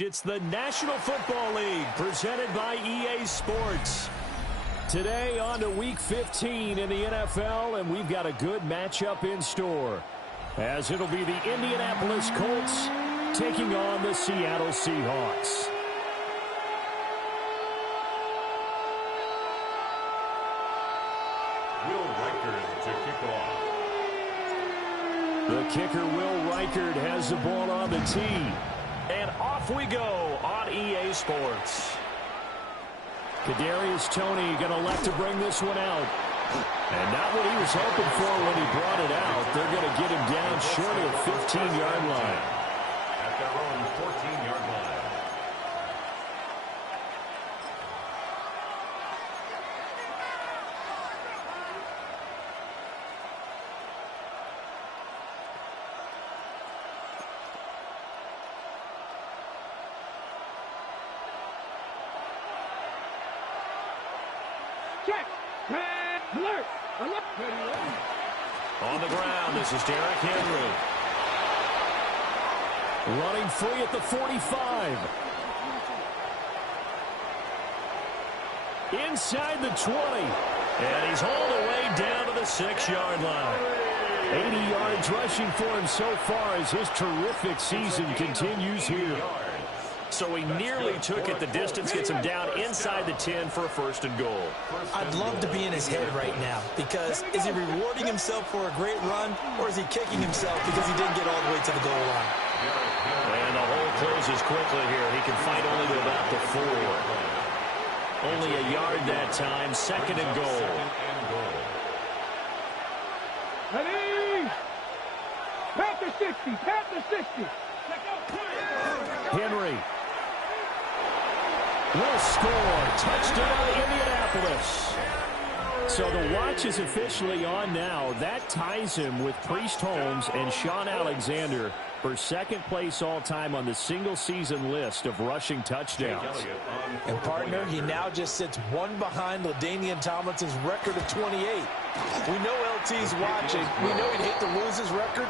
It's the National Football League presented by EA Sports. Today on to Week 15 in the NFL, and we've got a good matchup in store, as it'll be the Indianapolis Colts taking on the Seattle Seahawks. Will Reichard to kick off. The kicker, Will Reichard, has the ball on the tee. And off we go on EA Sports. Kadarius Toney going to elect to bring this one out. And not what he was hoping for when he brought it out. They're going to get him down short of the 15-yard line. At their own 14-yard line. On the ground, this is Derrick Henry. Running free at the 45. Inside the 20. And he's hauled away down to the 6-yard line. 80 yards rushing for him so far as his terrific season continues here. So he nearly took it the distance, gets him down inside the 10 for a first and goal. I'd love to be in his head right now, because is he rewarding himself for a great run, or is he kicking himself because he didn't get all the way to the goal line? And the hole closes quickly here. He can fight only to about the 4. Only a yard that time, second and goal. Ready? Panther 60, Panther 60. Henry will score. Touchdown, Indianapolis. So the watch is officially on now. That ties him with Priest Holmes and Sean Alexander for second place all-time on the single-season list of rushing touchdowns. And, partner, he now just sits one behind LaDainian Tomlinson's record of 28. We know LT's watching. We know he'd hate to lose his record,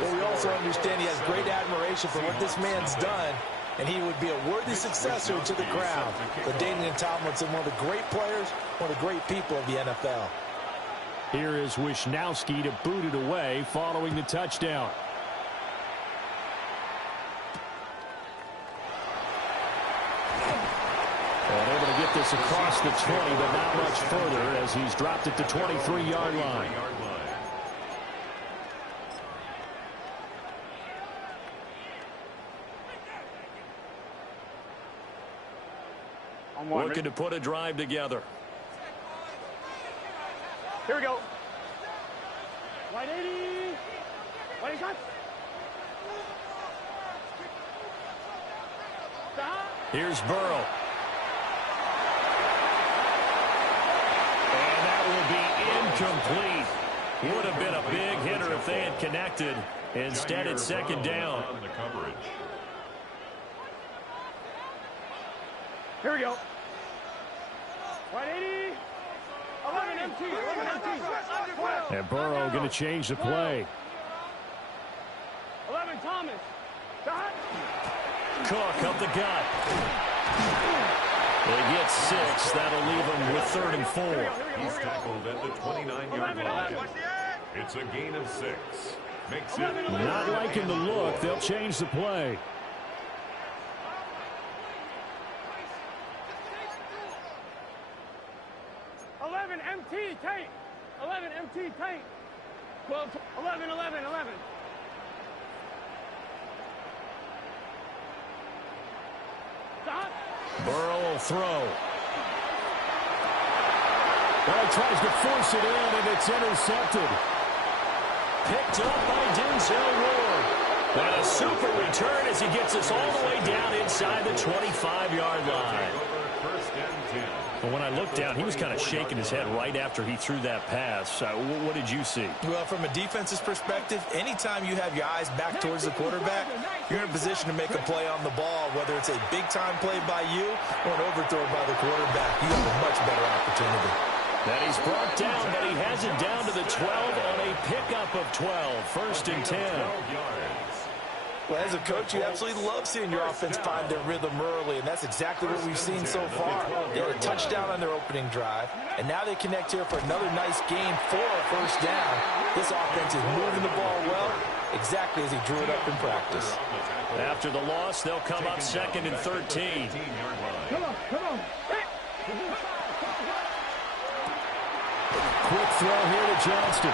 but we also understand he has great admiration for what this man's done, and he would be a worthy successor to the crown. LaDainian Tomlinson, one of the great players, one of the great people of the NFL. Here is Wisnowski to boot it away following the touchdown. And able to get this across the 20, but not much further as he's dropped it to 23-yard line. Looking to put a drive together. Here we go. White 80. White shot. Stop. Here's Burrow. And that will be incomplete. Would have been a big hitter if they had connected. Instead, it's second down. On the coverage. Here we go. 180. 11 MT. 11 MT. And Burrow going to change the play. 11 Thomas. Dot. Cook up the gut. They get 6. That'll leave them with 3rd and 4. He's tackled at the 29-yard line. It's a gain of 6. Makes it Not liking the look. They'll change the play. MT tank. 11 MT tank. 12, 11, 11, 11. Stop. Burrow will throw. Well, he tries to force it in, and it's intercepted. Picked up by Denzel Ward. And a super return as he gets us all the way down inside the 25-yard line. First and 10. But when I looked down, he was kind of shaking his head right after he threw that pass. What did you see? Well, from a defense's perspective, anytime you have your eyes back towards the quarterback, you're in a position to make a play on the ball, whether it's a big-time play by you or an overthrow by the quarterback. You have a much better opportunity. And he's brought down, but he has it down to the 12 on a pickup of 12. First and 10. Well, as a coach, you absolutely love seeing your offense find their rhythm early, and that's exactly what we've seen so far. They had a touchdown on their opening drive, and now they connect here for another nice game for a first down. This offense is moving the ball well, exactly as he drew it up in practice. After the loss, they'll come up 2nd and 13. Come on, come on. Quick throw here to Johnston.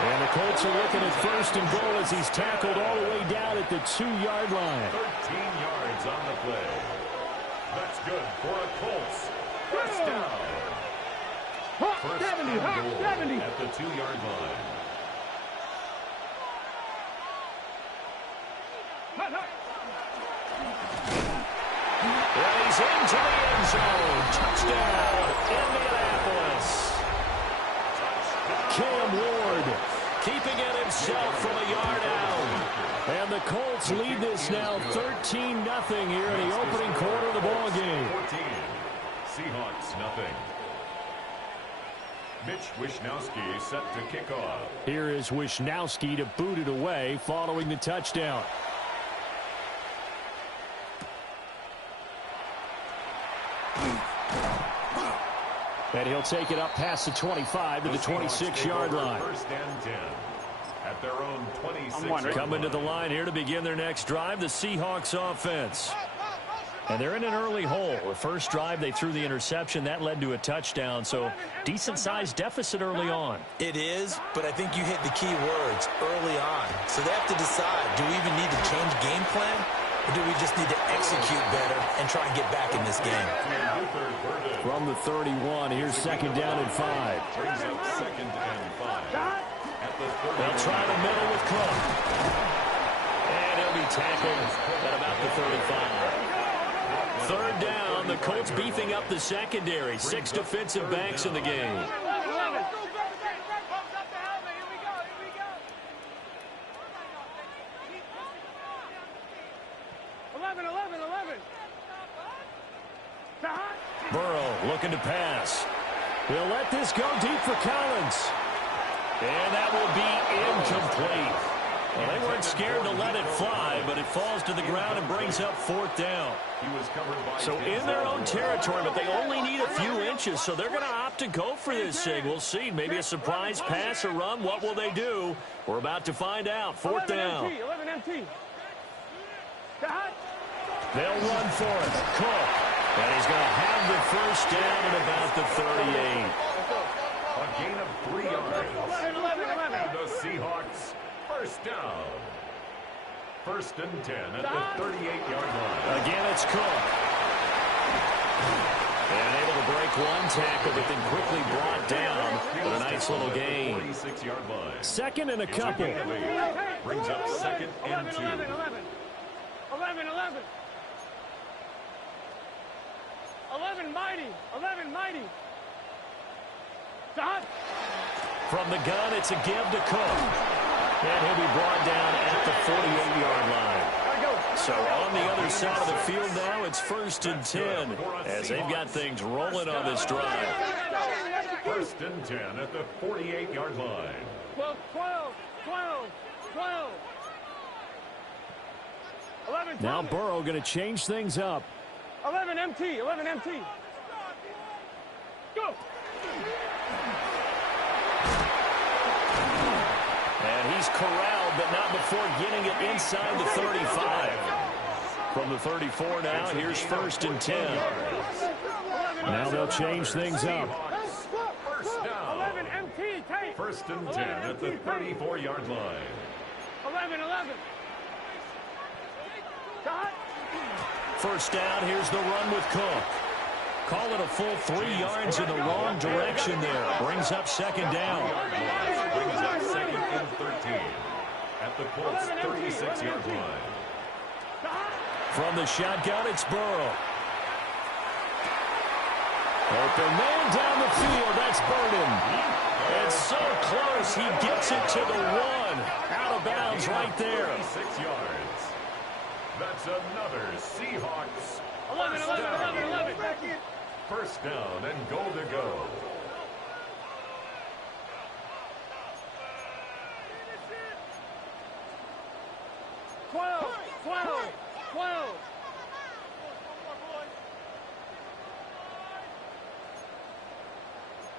And the Colts are looking at 1st and goal as he's tackled all the way down at the 2-yard line. 13 yards on the play. That's good for a Colts. First down. First 70, and goal 70. at the 2-yard line. And he's into the end zone. Touchdown, Indianapolis. Cam Ward keeping it himself from a yard out. And the Colts lead this now 13-0 here in the opening quarter of the ball game. 14. Seahawks, nothing. Mitch Wishnowsky set to kick off. Here is Wishnowsky to boot it away following the touchdown. And he'll take it up past the 25 to the 26-yard line. First and 10 at their own 26. Coming to the line here to begin their next drive, the Seahawks offense. And they're in an early hole. The first drive, they threw the interception. That led to a touchdown, so decent-sized deficit early on. It is, but I think you hit the key words early on. So they have to decide, do we even need to change game plan, or do we just need to execute better and try and get back in this game? From the 31, here's 2nd down and 5. Brings up 2nd and 5. At the 30. They'll try the middle with Cook. And he'll be tackled at about the 35. 3rd down, the Colts beefing up the secondary. 6 defensive backs in the game. 11. Burrow looking to pass. He'll let this go deep for Collins. And that will be incomplete. Well, they weren't scared to let it fly, but it falls to the ground and brings up 4th down. So in their own territory, but they only need a few inches, so they're going to opt to go for this thing. We'll see. Maybe a surprise pass or run. What will they do? We're about to find out. 4th down. 11 MT. They'll run for it. Cook. And he's going to have the first down at about the 38. A gain of 3 yards. 11. And the Seahawks, first down. 1st and 10 at the 38-yard line. Again, it's Cook. And able to break Quick one tackle, but then quickly brought down. But a nice little gain. 46-yard line. Second and a couple. Brings up second and 2. 11. 11 mighty. 11 mighty. Dot. From the gun, it's a give to Cook. And he'll be brought down at the 48-yard line. So on the other side of the field now, it's 1st and 10 as they've got things rolling on this drive. 1st and 10 at the 48-yard line. 12. 11. Now Burrow going to change things up. 11 MT. Go. And he's corralled, but not before getting it inside the 35. From the 34 now, here's 1st and 10. Now they'll change things up. First down. 11 MT. Take. 1st and 10 at the 34-yard line. 11. Dot. First down, here's the run with Cook. Call it a full 3 yards in the wrong direction there. Brings up second down. Brings up second and 13 at the Colts 36-yard line. From the shotgun, it's Burrow. Open man down the field. That's Burden. And so close, he gets it to the 1. Out of bounds right there. 36 yards. That's another Seahawks. 11. First down and goal to go. Twelve.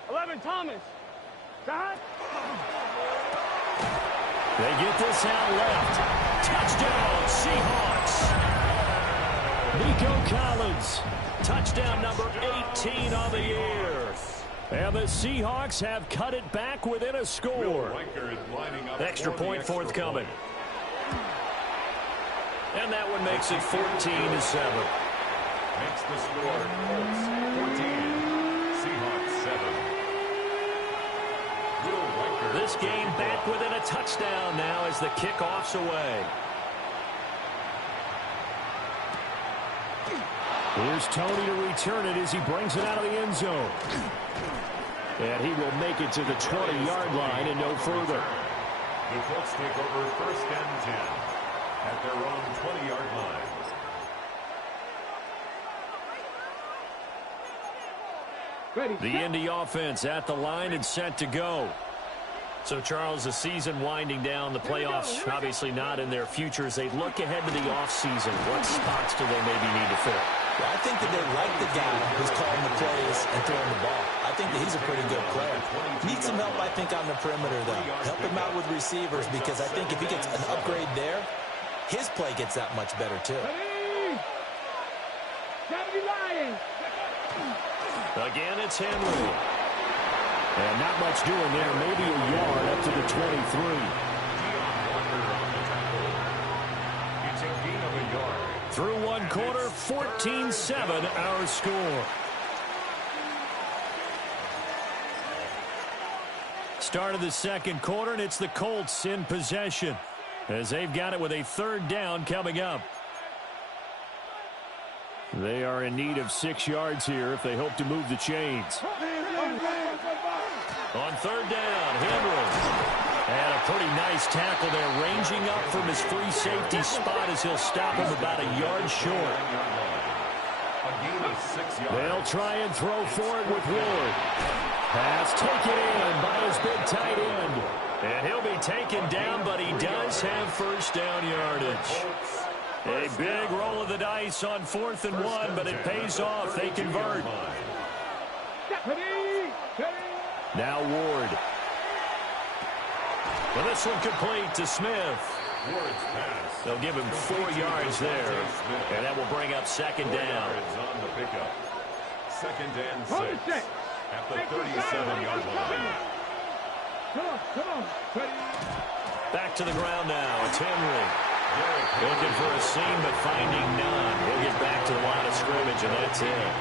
11 Thomas. Dot. They get this out left. Touchdown, Seahawks. Nico Collins. Touchdown number 18 on the year. And the Seahawks have cut it back within a score. Extra point forthcoming. And that one makes it 14-7. Makes the score Colts 14, Seahawks 7. This game back within a touchdown now as the kickoff's away. Here's Tony to return it as he brings it out of the end zone. And he will make it to the 20-yard line and no further. The Colts take over 1st and 10 at their own 20-yard line. The Indy offense at the line and set to go. So, Charles, the season winding down, the playoffs obviously not in their future. As they look ahead to the offseason, what spots do they maybe need to fill? Well, I think that they like the guy who's calling the plays and throwing the ball. I think that he's a pretty good player. Needs some help, I think, on the perimeter, though. Help him out with receivers, because I think if he gets an upgrade there, his play gets that much better, too. Again, it's Henry. And not much doing there. Maybe a yard up to the 23. It's a gain of a yard. Through one quarter, 14-7 our score. Start of the second quarter, and it's the Colts in possession as they've got it with a 3rd down coming up. They are in need of 6 yards here if they hope to move the chains. On 3rd down, Henry. And a pretty nice tackle there, ranging up from his free safety spot as he'll stop him about a yard short. They'll try and throw for it with Ward. Pass taken in by his big tight end. And he'll be taken down, but he does have 1st down yardage. A big roll of the dice on 4th and 1, but it pays off. They convert. Now Ward. Well, this one complete to Smith. They'll give him 4 yards there, and that will bring up 2nd down. On the pickup. 2nd and 6 at the 37-yard line. Come on. Back to the ground now. It's Henry. Looking for a seam, but finding none. He'll get back to the line of scrimmage, and that's it.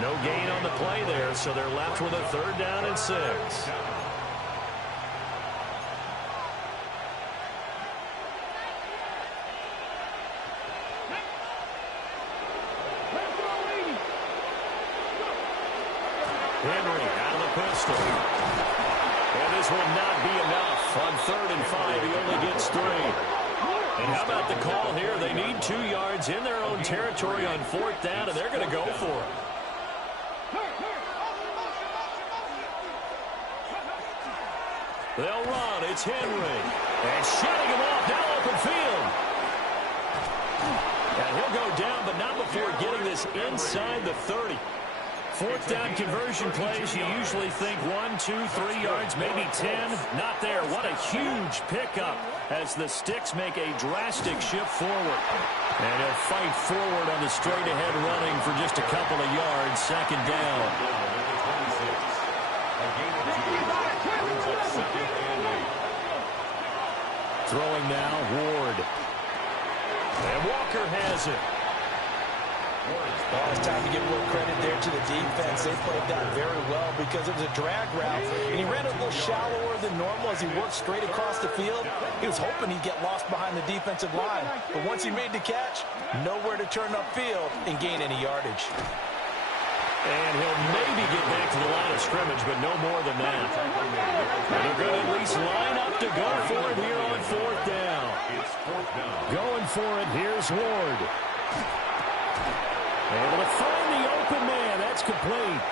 No gain on the play there, so they're left with a 3rd down and 6. Henry out of the pistol. And this will not be enough. On 3rd and 5, he only gets 3. And how about the call here? They need 2 yards in their own territory on 4th down, and they're going to go for it. They'll run. It's Henry. And shutting him off. Now open field. And he'll go down, but not before getting this inside the 30. 4th down conversion plays, you usually think 1, 2, 3 yards, maybe 10. Not there. What a huge pickup as the Sticks make a drastic shift forward. And he'll fight forward on the straight-ahead running for just a couple of yards. 2nd down. Throwing now, Ward. And Walker has it. Well, it's time to give a little credit there to the defense. They played that very well because it was a drag route, and he ran a little shallower than normal as he worked straight across the field. He was hoping he'd get lost behind the defensive line, but once he made the catch, nowhere to turn upfield and gain any yardage. And he'll maybe get back to the line of scrimmage, but no more than that. And they're going to at least line up to go for it here on 4th down. Going for it, here's Ward. Able to find the open man. That's complete.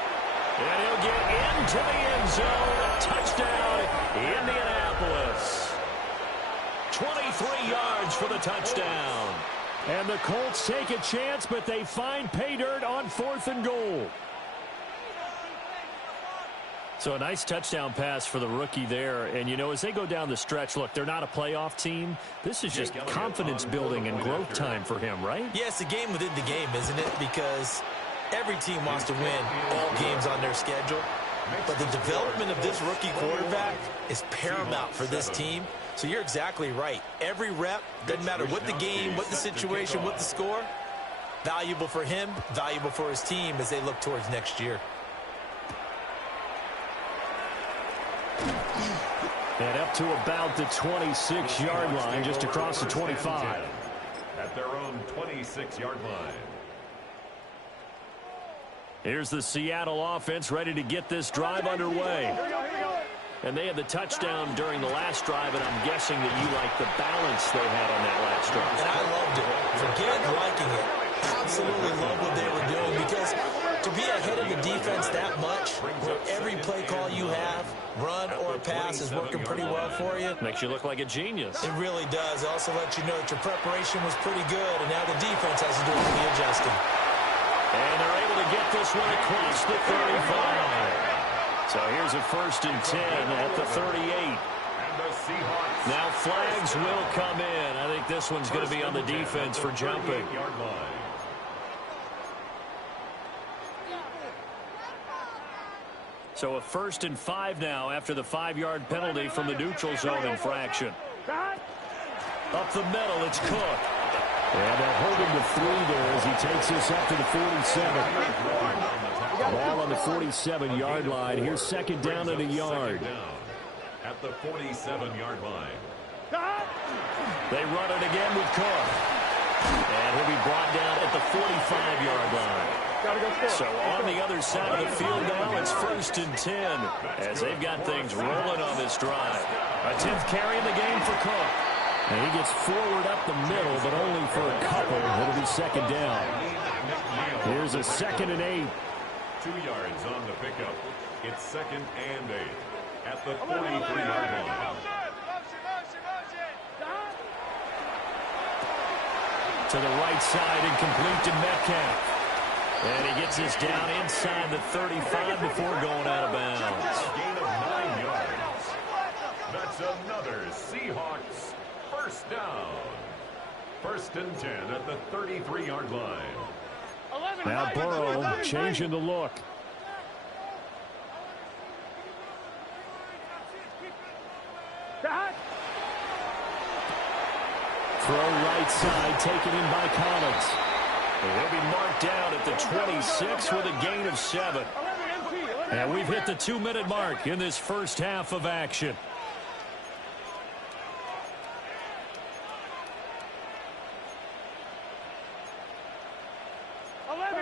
And he'll get into the end zone. Touchdown, Indianapolis. 23 yards for the touchdown. And the Colts take a chance, but they find pay dirt on 4th and goal. So a nice touchdown pass for the rookie there. And, you know, as they go down the stretch, look, they're not a playoff team. This is just confidence building and growth time for him, right? Yeah, it's a game within the game, isn't it? Because every team wants to win all games on their schedule. But the development of this rookie quarterback is paramount for this team. So you're exactly right. Every rep, doesn't matter what the game, what the situation, what the score, valuable for him, valuable for his team as they look towards next year. And up to about the 26-yard line, just across the 25. At their own 26-yard line. Here's the Seattle offense ready to get this drive underway. And they had the touchdown during the last drive, and I'm guessing that you like the balance they had on that last drive. And I loved it. Forget liking it. Absolutely love what they were doing, because to be ahead of the defense that much, where every play call you have, run or pass, is working pretty well for you. Makes you look like a genius. It really does. It also lets you know that your preparation was pretty good, and now the defense has to do the adjusting. And they're able to get this one across the 35. So here's a 1st and 10 at the 38. Now flags will come in. I think this one's going to be on the defense for jumping. So a 1st and 5 now after the 5-yard penalty from the neutral zone infraction. Up the middle, it's Cook. And they'll hold him to 3 there as he takes this up to the 47. Ball on the 47-yard line. Here's 2nd down and a yard. At the 47-yard line. They run it again with Cook. And he'll be brought down at the 45-yard line. So on the other side of the field now, it's 1st and 10 as they've got things rolling on this drive. A 10th carry in the game for Cook. And he gets forward up the middle, but only for a couple. It'll be 2nd down. Here's a 2nd and 8. 2 yards on the pickup. It's 2nd and 8 at the 43-yard line. To the right side and complete to Metcalf. And he gets this down inside the 35 before going out of bounds. Gain of 9 yards. That's another Seahawks 1st down. 1st and 10 at the 33-yard line. Now Burrow changing the look. Throw right side, taken in by Collins. He'll be marked down at the 26 with a gain of 7. And we've hit the 2-minute mark in this first half of action.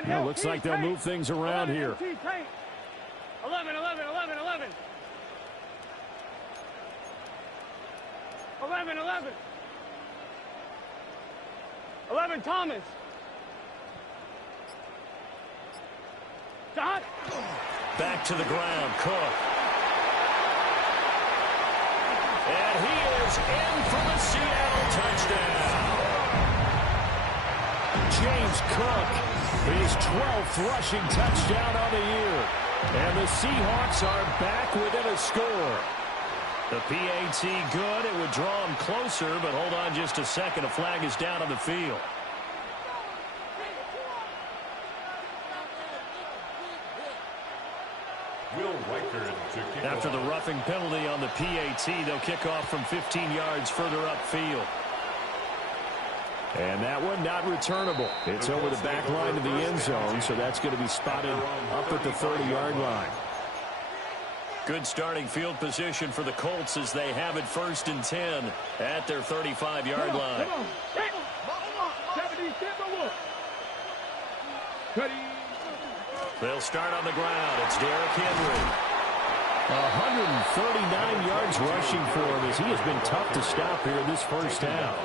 Well, looks like they'll move things around here. 11, 11, 11, 11. 11, 11. 11, Thomas. Shot. Back to the ground, Cook. And he is in for the Seattle touchdown. James Cook, his 12th rushing touchdown on the year. And the Seahawks are back within a score. The PAT good. It would draw him closer, but hold on just a second. A flag is down on the field. After the roughing penalty on the PAT, they'll kick off from 15 yards further upfield. And that one not returnable. It's over the back line of the end zone, so that's going to be spotted up at the 30-yard line. Good starting field position for the Colts as they have it 1st and 10 at their 35-yard line. They'll start on the ground. It's Derrick Henry. 139 yards rushing for him as he has been tough to stop here in this first half.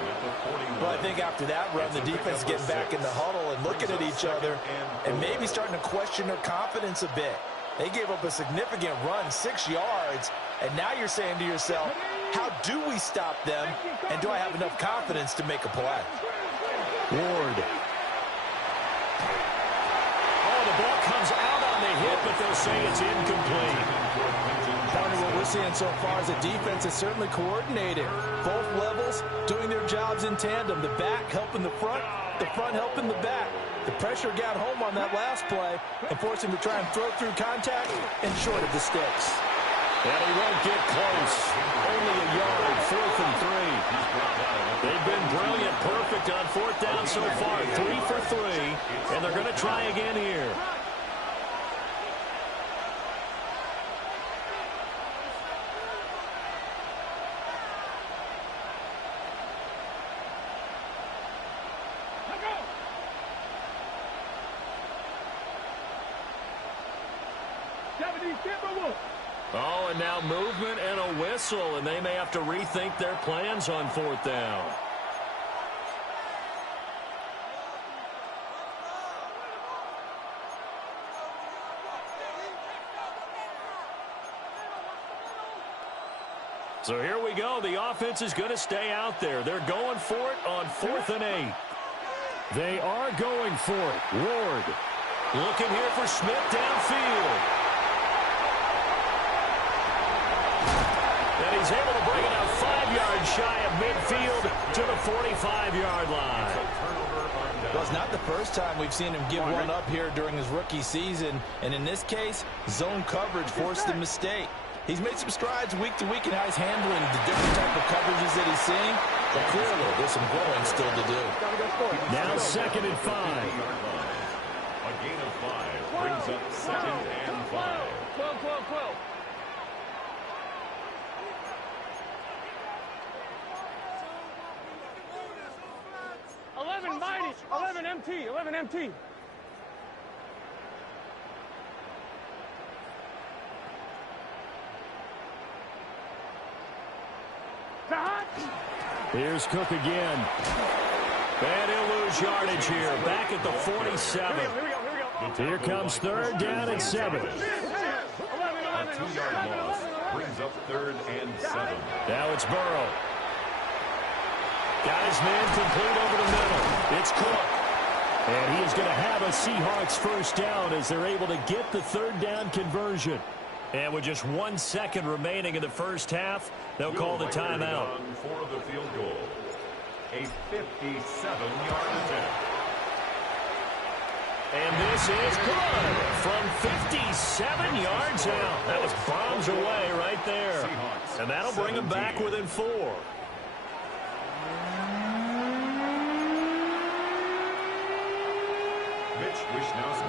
Well, I think after that run, the defense getting back in the huddle and looking at each other and maybe starting to question their confidence a bit. They gave up a significant run, 6 yards, and now you're saying to yourself, how do we stop them, and do I have enough confidence to make a play? Ward. Oh, the ball comes out on the hit, but they'll say it's incomplete. What we're seeing so far is the defense is certainly coordinated. Both levels doing their jobs in tandem. The back helping the front helping the back. The pressure got home on that last play and forced him to try and throw through contact and short of the sticks. And he won't get close. Only a yard, 4th and 3. They've been brilliant, perfect on 4th down so far. 3 for 3, and they're going to try again here. Oh, and now movement and a whistle, and they may have to rethink their plans on 4th down. So here we go. The offense is going to stay out there. They're going for it on 4th and 8. They are going for it. Ward looking here for Smith downfield. And he's able to bring it out 5 yards shy of midfield to the 45-yard line. Well, it's not the first time we've seen him give one up here during his rookie season. And in this case, zone coverage forced the mistake. He's made some strides week to week in how he's handling the different type of coverages that he's seeing. But clearly, there's some growing still to do. Now 2nd and 5. A gain of 5 brings up 2nd and 5. 12, 12, 12. 11 mighty, 11 MT, 11 MT. Here's Cook again. And he'll lose yardage here. Back at the 47. Here comes 3rd down and 7. A 2-yard loss brings up 3rd and 7. Now it's Burrow. Got his man complete over the middle. It's Cook. And he is going to have a Seahawks 1st down as they're able to get the 3rd down conversion. And with just 1 second remaining in the first half, they'll call the timeout. For the field goal, a 57-yard attempt. And this is good from 57 yards out. That was bombs away right there. And that'll bring them back within 4.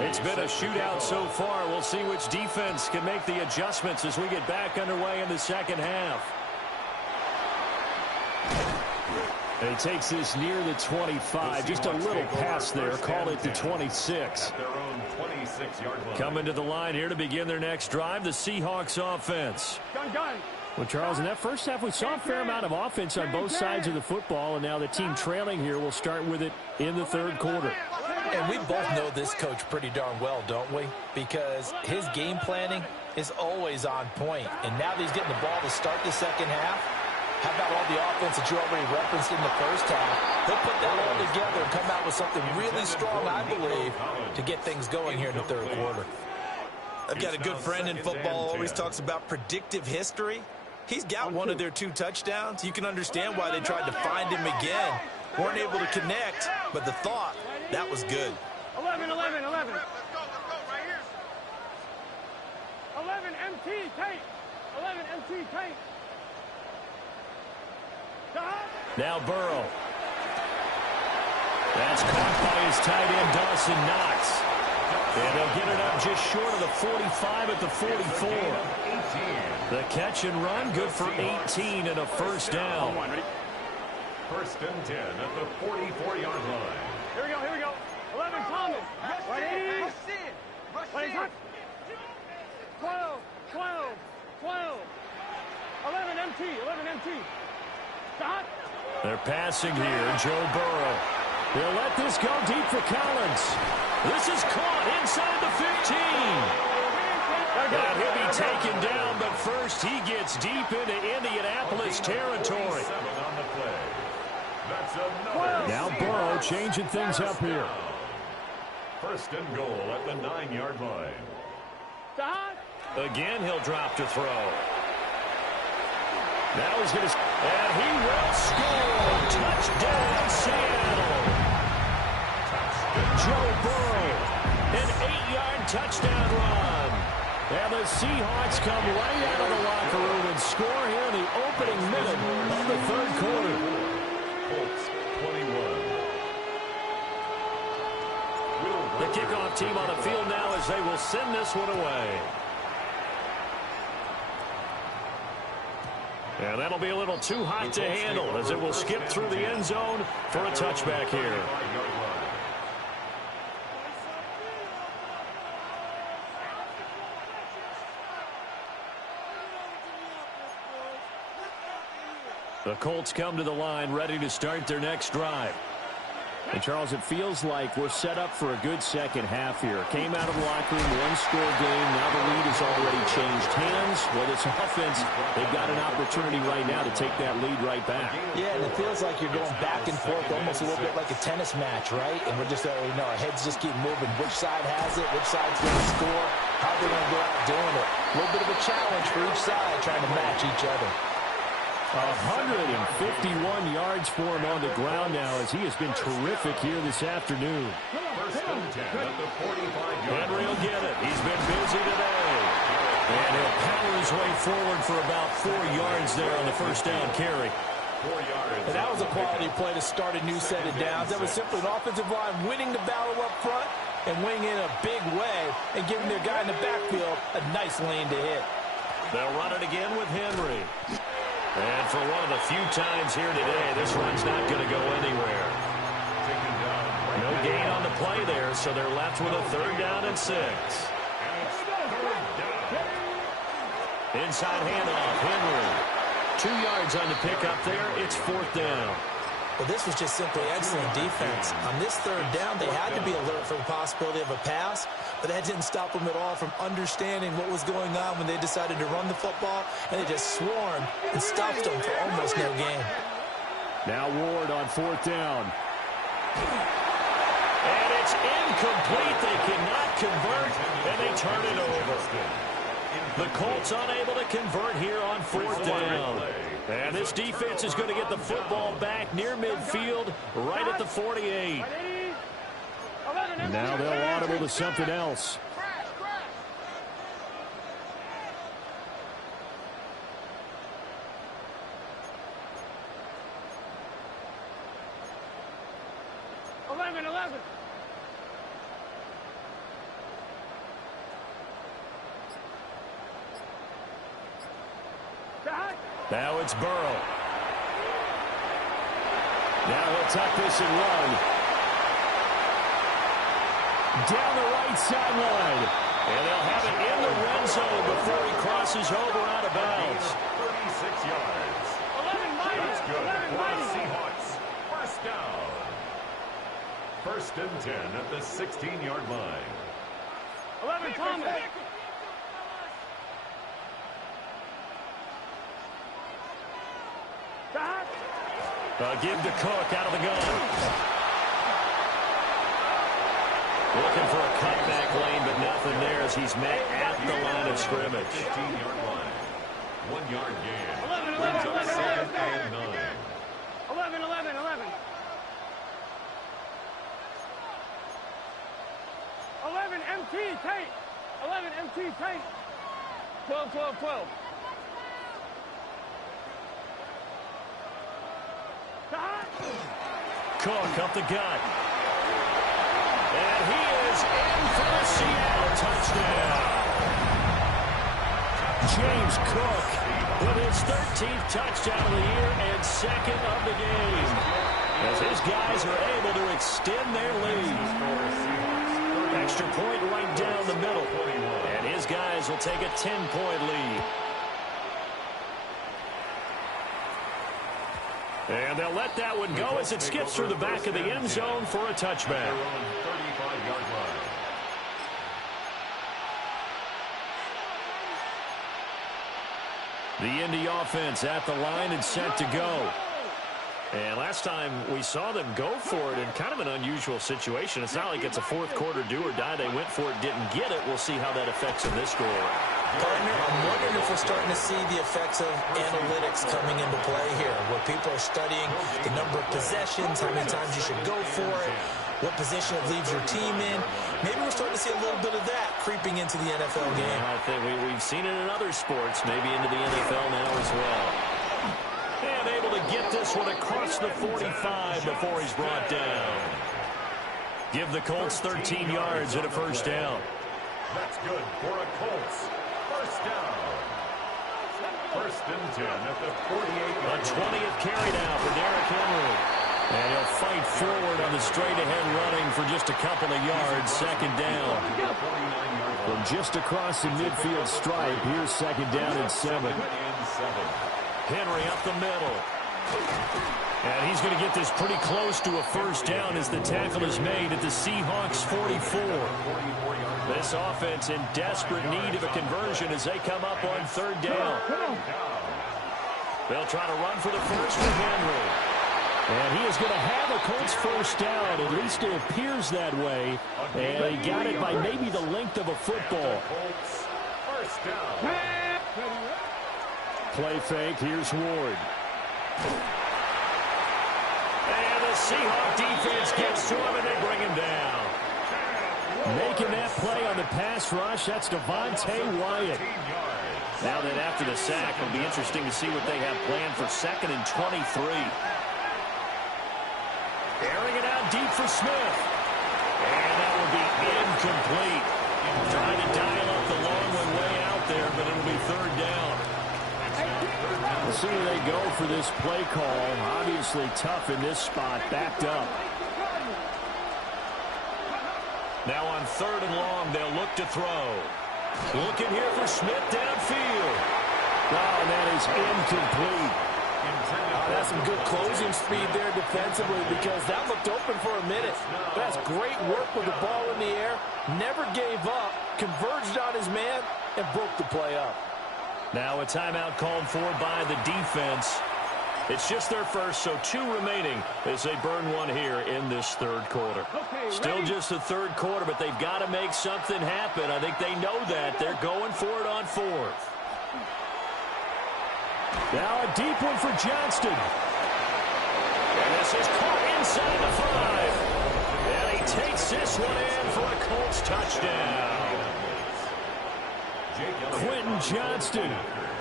It's been a shootout so far. We'll see which defense can make the adjustments as we get back underway in the second half. And he takes this near the 25. Just a little pass there. Call it the 26. Coming to the line here to begin their next drive, the Seahawks offense. Well, Charles, in that first half, we saw a fair amount of offense on both sides of the football, and now the team trailing here will start with it in the third quarter. And we both know this coach pretty darn well, don't we? Because his game planning is always on point. And now that he's getting the ball to start the second half, how about all the offense that you already referenced in the first half? He'll put that all together and come out with something really strong, I believe, to get things going here in the third quarter. I've got a good friend in football, always talks about predictive history. He's got one of their 2 touchdowns. You can understand why they tried to find him again. Weren't able to connect, but the thought, that was good. 11, 11, 11. 11 MT tape. 11 MT tape. Now Burrow. That's caught by his tight end, Dawson Knox. And they'll get it up just short of the 45 at the 44. The catch and run, good for 18 and a first down. First and 10 at the 44-yard line. Here we go, here we go. 11 Thomas. Ready? 12, 12, 12. 11 MT, 11 MT. Stop. They're passing here, Joe Burrow. They'll let this go deep for Collins. This is caught inside the 15. And he'll be taken down, but first he gets deep into Indianapolis territory. Now Burrow changing things up here. First and goal at the 9-yard line. Again, he'll drop to throw. Now he's going to... And he will score. Touchdown, Seattle. Joe Burrow, an 8-yard touchdown run. And the Seahawks come right out of the locker room and score here in the opening minute of the third quarter. Colts 21. The kickoff team on the field now as they will send this one away. And that'll be a little too hot to handle as it will skip through the end zone for a touchback here. The Colts come to the line ready to start their next drive. And, Charles, it feels like we're set up for a good second half here. Came out of the locker room, one-score game. Now the lead has already changed hands. Well, this offense, they've got an opportunity right now to take that lead right back. Yeah, and it feels like you're going back and forth almost a little bit like a tennis match, right? And we're just, our heads just keep moving. Which side has it? Which side's going to score? How they're going to go out doing it. A little bit of a challenge for each side trying to match each other. 151 yards for him on the ground now as he has been terrific here this afternoon. First and 10 at the 45-yard Henry will get it. He's been busy today. And he'll power his way forward for about 4 yards there on the first down carry. 4 yards. And that was a quality play to start a new set of downs. That was simply an offensive line winning the battle up front and winning in a big way and giving their guy in the backfield a nice lane to hit. They'll run it again with Henry. And for one of the few times here today, this run's not going to go anywhere. No gain on the play there, so they're left with a 3rd down and 6. Inside handoff, Henry. 2 yards on the pickup there. It's 4th down. Well, this was just simply excellent defense. On this 3rd down, they had to be alert for the possibility of a pass, but that didn't stop them at all from understanding what was going on when they decided to run the football, and they just swarmed and stopped them for almost no gain. Now Ward on 4th down. And it's incomplete. They cannot convert, and they turn it over. The Colts unable to convert here on 4th down. And this defense is going to get the football back near midfield, right at the 48. Now they'll audible to something else. Now it's Burrow. Now he'll tuck this and run. Down the right sideline. And they'll have it in the red zone before he crosses over out of bounds. 36 yards. 11 mighty. That's good 11 for the mighty. Seahawks. First down. First and 10 at the 16-yard line. 11 Thomas. Give to Cook out of the gun. Looking for a cutback lane, but nothing there as he's met at the line of scrimmage. 15-yard line. 1 yard gain. 11, Brings 11, up 11, second 11. and 9. 11, 11, 11. 11 MT Tate. 11 MT Tate. 12, 12, 12. Cook up the gut. And he is in for the Seattle touchdown. James Cook with his 13th touchdown of the year and second of the game. As his guys are able to extend their lead. Extra point right down the middle. And his guys will take a 10-point lead. And they'll let that one go as it skips through the back of the end zone for a touchback. 35-yard line. The Indy offense at the line and set to go. And last time we saw them go for it in kind of an unusual situation. It's not like it's a fourth quarter do or die. They went for it, didn't get it. We'll see how that affects them this go around. Partner, I'm wondering if we're starting to see the effects of analytics coming into play here, where people are studying the number of possessions, how many times you should go for it, what position it leaves your team in. Maybe we're starting to see a little bit of that creeping into the NFL game. I think we've seen it in other sports, maybe into the NFL now as well. And able to get this one across the 45 before he's brought down. Give the Colts 13 yards and a first down. That's good for a Colts. First down. First and 10 at the 48-yard line. A 20th carry now for Derrick Henry. And he'll fight forward on the straight-ahead running for just a couple of yards. Second down. From just across the midfield stripe, here's second down and 7. Henry up the middle. And he's going to get this pretty close to a first down as the tackle is made at the Seahawks 44. This offense in desperate need of a conversion as they come up on third down. They'll try to run for the first with Henry. And he is going to have a Colts first down. At least it appears that way. And he got it by maybe the length of a football. First down. Play fake. Here's Ward. And the Seahawk defense gets to him, and they bring him down. Making that play on the pass rush, that's Devontae Wyatt. Now that after the sack, it'll be interesting to see what they have planned for second and 23. Airing it out deep for Smith. And that will be incomplete. Trying to dial up the long one way out there, but it'll be third down. We'll see where they go for this play call. Obviously tough in this spot, backed up. Now on third and long, they'll look to throw. Looking here for Smith downfield. Oh, that is incomplete. That's some good closing speed there defensively because that looked open for a minute. That's great work with the ball in the air. Never gave up, converged on his man, and broke the play up. Now a timeout called for by the defense. It's just their first, so 2 remaining as they burn one here in this third quarter. Still just the third quarter, but they've got to make something happen. I think they know that. They're going for it on fourth. Now a deep one for Johnston. And this is caught inside the 5. And he takes this one in for a Colts touchdown. Quentin Johnston,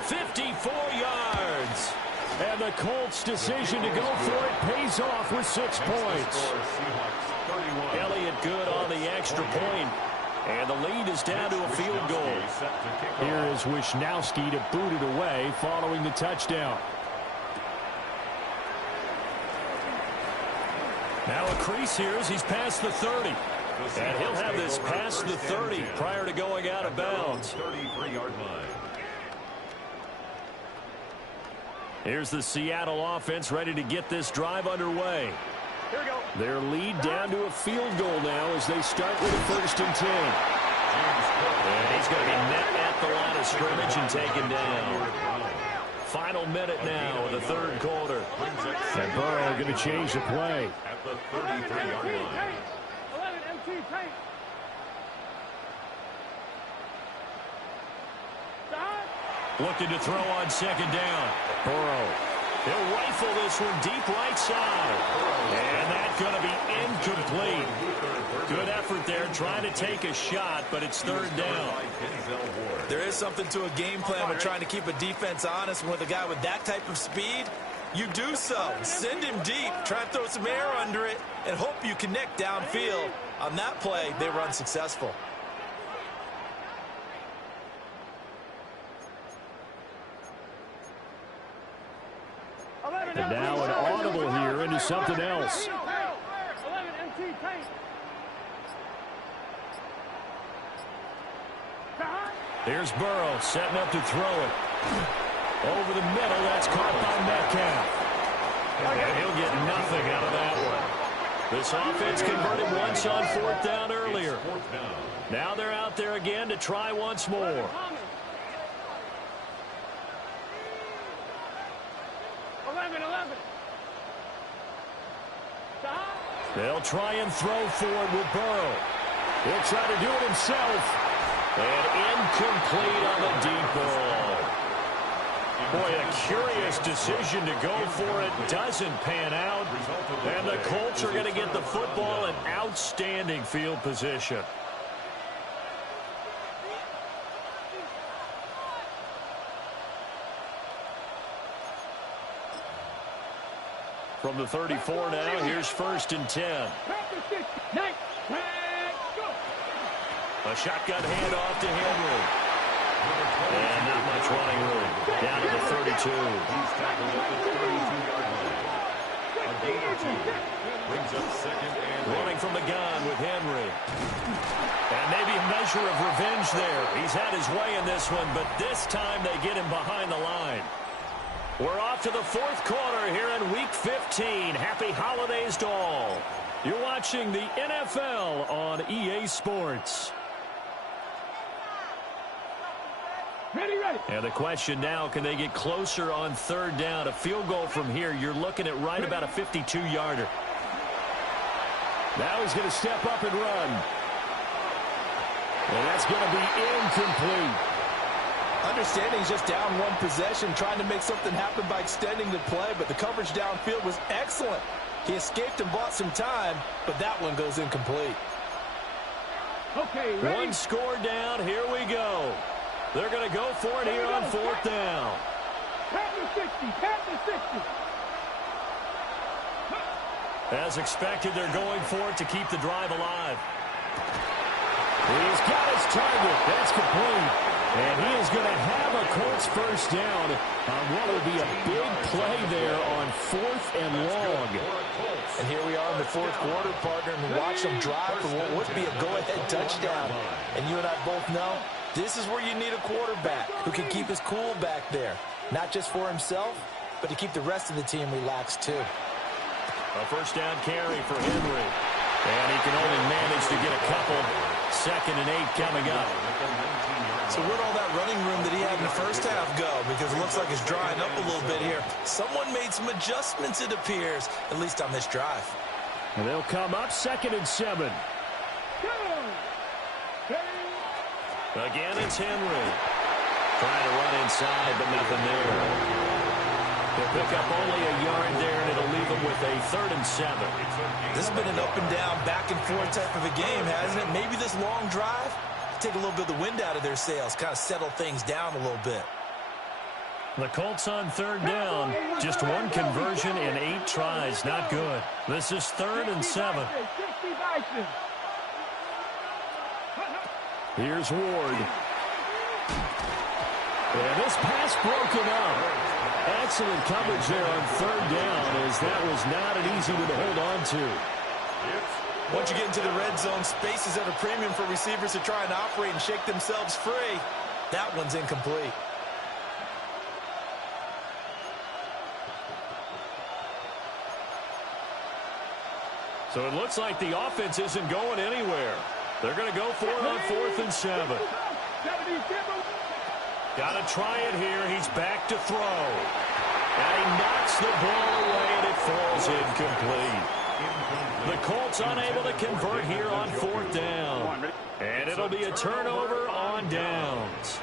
54 yards. And the Colts' decision to go for it pays off with 6 points. Elliott good on the extra point. And the lead is down to a field goal. Here is Wisnowski to boot it away following the touchdown. Now a crease here as he's past the 30. And he'll have this past the 30 prior to going out of bounds. 33-yard line. Here's the Seattle offense ready to get this drive underway. Here we go. Their lead down to a field goal now as they start with a 1st and 10. And he's going to be met at the line of scrimmage and taken down. Final minute now of the 3rd quarter. And Burrow going to change the play. At the 33-yard line. 11 MT tank. Looking to throw on 2nd down. Burrow. He'll rifle this one deep right side. And that's going to be incomplete. Good effort there trying to take a shot, but it's 3rd down. There is something to a game plan with trying to keep a defense honest. With a guy with that type of speed, you do so. Send him deep, try to throw some air under it, and hope you connect downfield. On that play, they were unsuccessful. And now an audible here into something else. 11 MT tank. Here's Burrow setting up to throw it. Over the middle, that's caught by Metcalf. And he'll get nothing out of that one. This offense converted once on 4th down earlier. Now they're out there again to try once more. 11. They'll try and throw for it with Burrow. He'll try to do it himself. And incomplete on the deep ball. Boy, a curious decision to go for it. Doesn't pan out. And the Colts are going to get the football in outstanding field position. From the 34 now, here's 1st and 10. A shotgun handoff to Henry. And not much running room. Down to the 32. He's tackled at the 32-yard line. A gain of 2. Brings up 2nd and 8. Running from the gun with Henry. And maybe a measure of revenge there. He's had his way in this one, but this time they get him behind the line. We're off to the 4th quarter here in Week 15. Happy holidays to all. You're watching the NFL on EA Sports. Ready. And the question now, can they get closer on 3rd down? A field goal from here, you're looking at right about a 52-yarder. Now he's going to step up and run. And that's going to be incomplete. Understanding he's just down 1 possession, trying to make something happen by extending the play, but the coverage downfield was excellent. He escaped and bought some time, but that one goes incomplete. Okay, ready? 1 score down. Here we go. They're going to go for it here on 4th down. Pat the 60. As expected, they're going for it to keep the drive alive. He's got his target. That's complete. And he is going to have a Colts 1st down on what will be a big play there on 4th and long. And here we are in the 4th quarter, partner, and watch them drive for what would be a go-ahead touchdown. And you and I both know this is where you need a quarterback who can keep his cool back there. Not just for himself, but to keep the rest of the team relaxed too. A 1st down carry for Henry. And he can only manage to get a couple. 2nd and 8 coming up. So where'd all that running room that he had in the first half go? Because it looks like it's drying up a little bit here. Someone made some adjustments, it appears, at least on this drive. And they'll come up 2nd and 7. Again, it's Henry. Trying to run inside, but nothing there. They'll pick up only a yard there, and it'll leave them with a 3rd and 7. This has been an up-and-down, back-and-forth type of a game, hasn't it? Maybe this long drive, take a little bit of the wind out of their sails, kind of settle things down a little bit. The Colts on 3rd down. Just 1 conversion in 8 tries. Not good. This is 3rd and 7. Here's Ward. And this pass broken up. Excellent coverage there on third down, as that was not an easy one to hold on to. Once you get into the red zone, space is at a premium for receivers to try and operate and shake themselves free. That one's incomplete. So it looks like the offense isn't going anywhere. They're going to go for it on 4th and 7. Got to try it here. He's back to throw. And he knocks the ball away, and it falls incomplete. The Colts unable to convert here on 4th down. And it'll be a turnover on downs.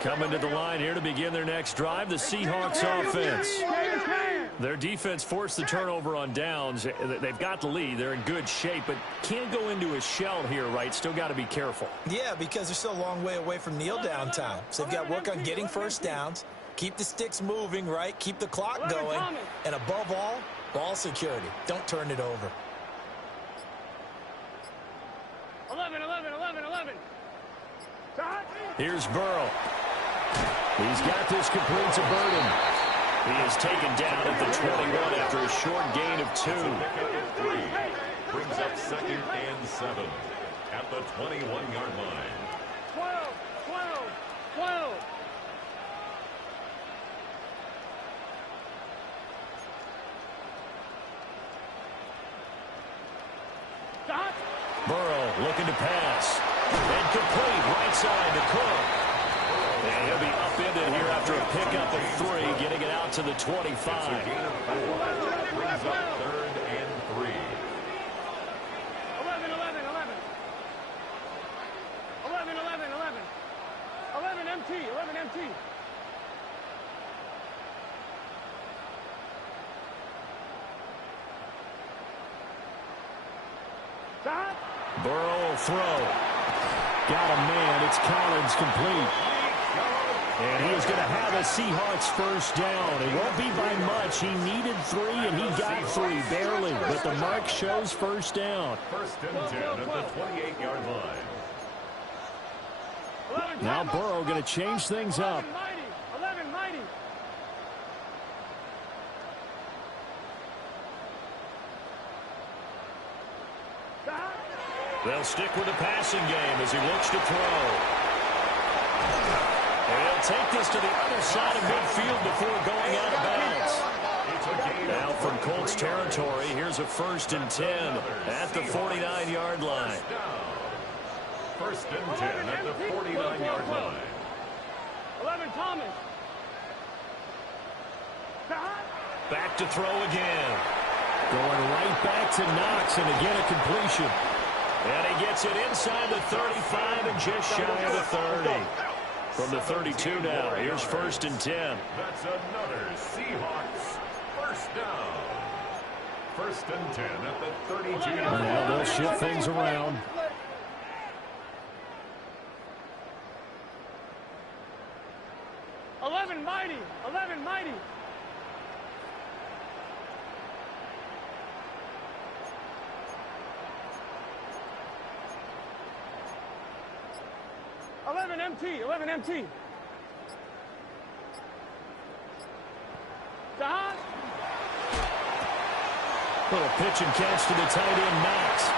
Coming to the line here to begin their next drive, the Seahawks offense. Their defense forced the turnover on downs. They've got the lead. They're in good shape, but can't go into a shell here, right? Still got to be careful. Yeah, because they're still a long way away from kneel down time. So they've got to work on getting first downs, keep the sticks moving, right? Keep the clock going. And above all, ball security. Don't turn it over. 11. Here's Burrow. He's got this complete to Burden. He is taken down at the 21 after a short gain of 2. Brings up 2nd and 7 at the 21-yard line. 12. Burrow looking to pass. And complete right side to Cook. And he'll be upended here after a pickup of 3, getting it out to the 25. Brings up 3rd and 3. 11. 11 MT. Burrow will throw. Got a man. It's Collins complete. And he is going to have a Seahawks first down. It won't be by much. He needed 3, and he got 3, barely. But the mark shows first down. 1st and 10 at the 28-yard line. Now Burrow going to change things up. 11 mighty. They'll stick with the passing game as he looks to throw. And he'll take this to the other side of midfield before going out of bounds. Now from Colts territory, here's a 1st and 10 at the 49-yard line. 1st and 10 at the 49-yard line. 11 Thomas. Back to throw again. Going right back to Knox, and again a completion. And he gets it inside the 35 and just shy of the 30. From the 32 now, here's 1st and 10. That's another Seahawks first down. 1st and 10 at the 32-yard line. Now they'll shift things around. Eleven mighty. 11 MT. Little pitch and catch to the tight end, Knox.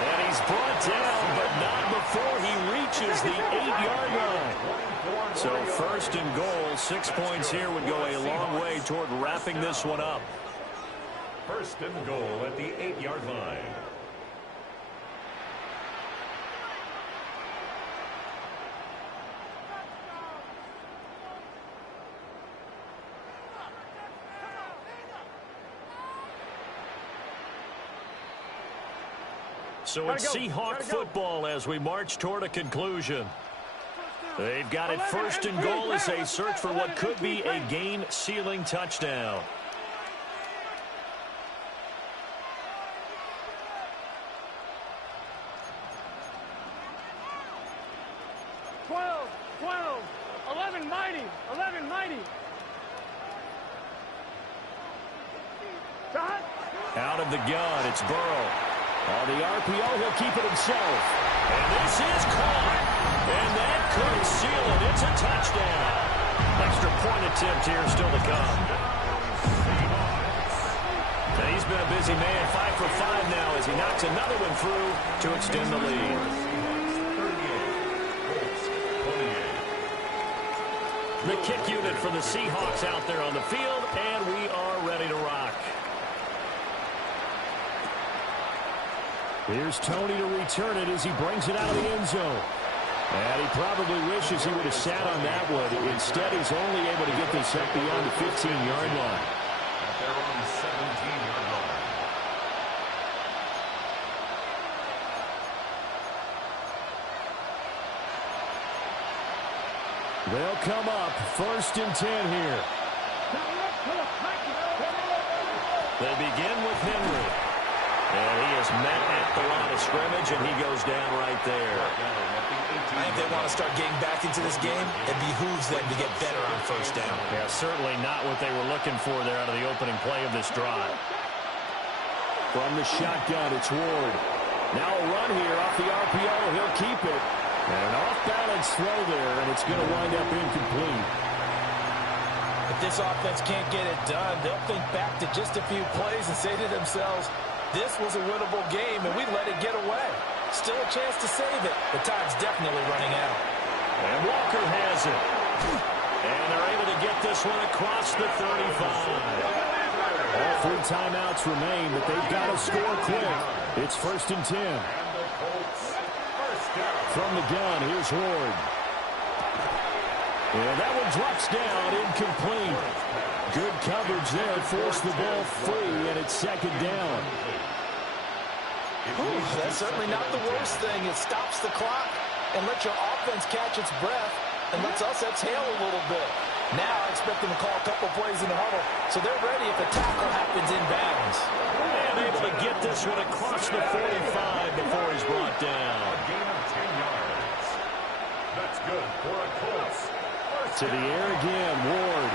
And he's brought down, but not before he reaches the 8-yard line. So 1st and goal, 6 points here would go a long way toward wrapping this one up. 1st and goal at the 8-yard line. So it's Seahawk football as we march toward a conclusion. They've got it 1st and goal as they search for what could be a game-sealing touchdown. Out of the gun, it's Burrow. On the RPO, he'll keep it himself. And this is caught. And that could seal it. It's a touchdown. Extra point attempt here still to come. And he's been a busy man. 5 for 5 now as he knocks another one through to extend the lead. The kick unit for the Seahawks out there on the field, and we are ready to rock. Here's Tony to return it as he brings it out of the end zone. And he probably wishes he would have sat on that one. Instead, he's only able to get this up beyond the 15-yard line. They're on the 17-yard line. They'll come up 1st and 10 here. They begin with Henry. And he is met at the line of scrimmage, and he goes down right there. I think they want to start getting back into this game. It behooves them to get better on 1st down. Yeah, certainly not what they were looking for there out of the opening play of this drive. From the shotgun, it's Ward. Now a run here off the RPO. He'll keep it. And an off-balance throw there, and it's going to wind up incomplete. If this offense can't get it done, they'll think back to just a few plays and say to themselves, this was a winnable game, and we let it get away. Still a chance to save it. The time's definitely running out. And Walker has it. And they're able to get this one across the 35. All 3 timeouts remain, but they've got to score quick. It's 1st and 10. From the gun, here's Ward. And that one drops down, incomplete. Good coverage there, forced the ball free, and it's 2nd down. That's certainly not the worst thing. It stops the clock and lets your offense catch its breath and lets us exhale a little bit. Now I expect them to call a couple plays in the huddle, so they're ready if the tackle happens in bounds. And able to get this one across the 45 before he's brought down. A gain of 10 yards. That's good for a Colts. To the air again, Ward.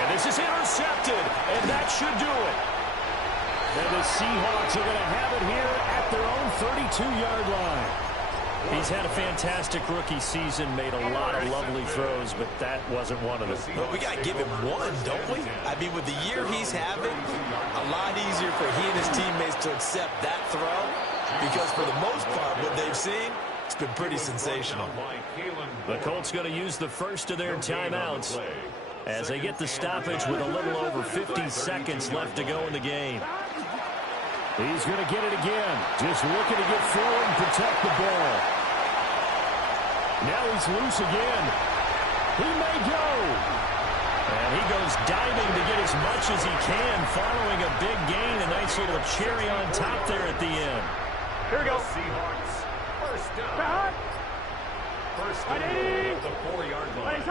And this is intercepted, and that should do it. And the Seahawks are going to have it here at their own 32-yard line. He's had a fantastic rookie season, made a lot of lovely throws, but that wasn't one of them. But we got to give him one, don't we? I mean, with the year he's having, a lot easier for he and his teammates to accept that throw, because for the most part, what they've seen, it's been pretty sensational. The Colts going to use the first of their timeouts as they get the stoppage with a little over 50 seconds left to go in the game. He's going to get it again. Just looking to get forward and protect the ball. Now he's loose again. He may go. And he goes diving to get as much as he can, following a big gain. A nice little cherry on top there at the end. Here we go. Seahawks, 1st down. 1st and 10 at the 4-yard line.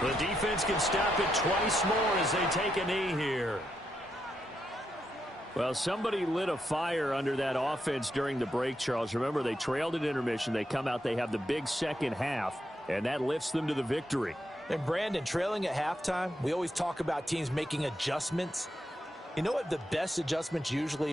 The defense can stop it twice more as they take a knee here. Well, somebody lit a fire under that offense during the break, Charles. Remember, they trailed at intermission. They come out, they have the big second half, and that lifts them to the victory. And Brandon, trailing at halftime, we always talk about teams making adjustments. You know what the best adjustments usually